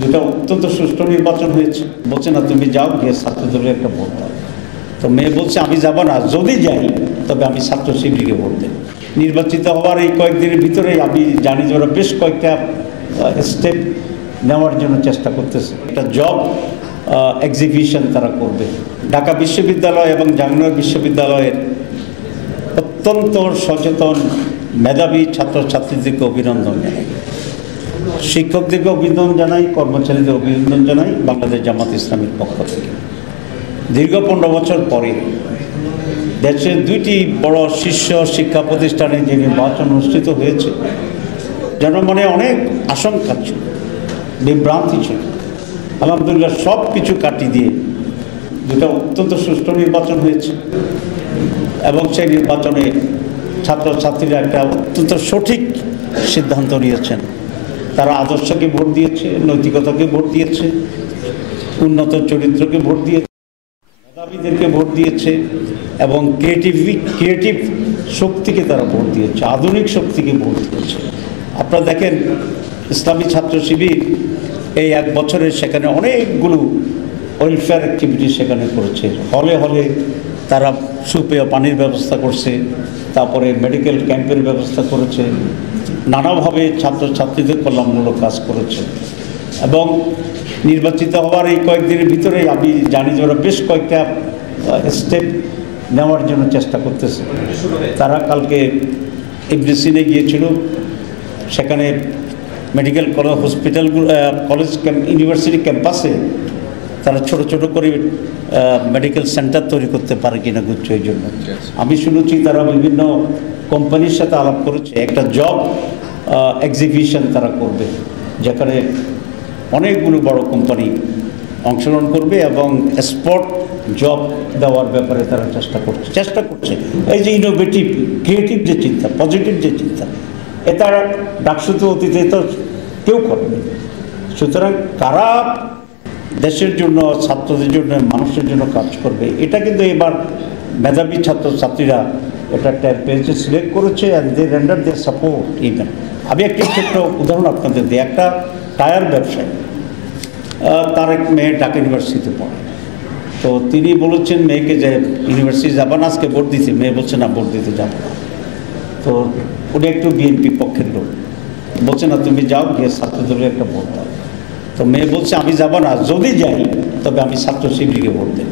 দুটা অত্যন্ত সুষ্ঠু নির্বাচন হয়েছে। বলছে না তুমি যাও গিয়ে ছাত্রদলের একটা ভোট দাও। তো মেয়ে বলছে আমি যাব না, যদি যাই তবে আমি ছাত্র শিবিরকে ভোট দেব। নির্বাচিত হওয়ার এই কয়েকদিনের ভিতরেই আমি জানি যে ওরা বেশ কয়েকটা স্টেপ নেওয়ার জন্য চেষ্টা করতেছে। একটা জব এক্সিবিশন তারা করবে। ঢাকা বিশ্ববিদ্যালয় এবং জাহাঙ্গীরনগর বিশ্ববিদ্যালয়ের অত্যন্ত সচেতন মেধাবী ছাত্রছাত্রীদেরকে অভিনন্দন জানাই, শিক্ষকদেরকে অভিনন্দন জানাই, কর্মচারীদের অভিনন্দন জানাই বাংলাদেশ জামাত ইসলামীর পক্ষ থেকে। দীর্ঘ 15 বছর পরে দেশের দুইটি বড় শীর্ষ শিক্ষা প্রতিষ্ঠানে যে নির্বাচন অনুষ্ঠিত হয়েছে, জনমনে অনেক আশঙ্কা ছিল, বিভ্রান্তি ছিল। আলহামদুলিল্লাহ সব কিছু কাটিয়ে দিয়ে দুটা অত্যন্ত সুষ্ঠু নির্বাচন হয়েছে এবং সেই নির্বাচনে ছাত্রছাত্রীরা একটা অত্যন্ত সঠিক সিদ্ধান্ত নিয়েছেন। তারা আদর্শকে ভোট দিয়েছে, নৈতিকতাকে ভোট দিয়েছে, উন্নত চরিত্রকে ভোট দিয়েছে, মেধাবীদেরকে ভোট দিয়েছে এবং ক্রিয়েটিভ শক্তিকে তারা ভোট দিয়েছে, আধুনিক শক্তিকে ভোট দিয়েছে। আপনারা দেখেন ইসলামী ছাত্র শিবির এই 1 বছরে সেখানে অনেকগুলো ওয়েলফেয়ার অ্যাক্টিভিটি সেখানে করেছে। হলে হলে তারা সুপেয় পানির ব্যবস্থা করছে, তারপরে মেডিকেল ক্যাম্পের ব্যবস্থা করেছে, নানাভাবে ছাত্রছাত্রীদের কল্যাণমূলক কাজ করেছে। এবং নির্বাচিত হওয়ার এই কয়েকদিনের ভিতরেই আমি জানি যে ওরা বেশ কয়েকটা স্টেপ নেওয়ার জন্য চেষ্টা করতেছে। তারা কালকে ইবনে সিনে গিয়েছিল, সেখানে মেডিকেল কলেজ, হসপিটালগুলো, কলেজ ইউনিভার্সিটি ক্যাম্পাসে তারা ছোট ছোট করে মেডিকেল সেন্টার তৈরি করতে পারে কিনা গুচ্ছের জন্য। আমি শুনেছি তারা বিভিন্ন কোম্পানির সাথে আলাপ করেছে, একটা জব এক্সিবিশন তারা করবে, যেখানে অনেকগুলো বড় কোম্পানি অংশগ্রহণ করবে এবং স্পট জব দেওয়ার ব্যাপারে তারা চেষ্টা করছে। এই যে ইনোভেটিভ, ক্রিয়েটিভ যে চিন্তা, পজিটিভ যে চিন্তা, এটা ডাকসুতে অতীতে তো কেউ করেনি। সুতরাং কারা দেশের জন্য, ছাত্রদের জন্য, মানুষের জন্য কাজ করবে, এটা কিন্তু এবার মেধাবী ছাত্রছাত্রীরা এটা একটা পেজে সিলেক্ট করেছে and they render their support even. আমি একটি ছোট্ট উদাহরণ আপনাদের দিই। একটা টায়ার ব্যবসায়ী, তার এক মেয়ে ঢাকা ইউনিভার্সিটিতে পড়ে। তো তিনি বলেছেন মেয়েকে যে ইউনিভার্সিটি যাবেন, আজকে ভোট দিতে। মেয়ে বলছে না, ভোট দিতে যাবো না। তো উনি একটু বিএনপি পক্ষের লোক, বলছে না তুমি যাও গিয়ে ছাত্রদলের একটা ভোট দাও। তো মেয়ে বলছে আমি যাব না, যদি যাই তবে আমি ছাত্র শিবিরকে ভোট দেব।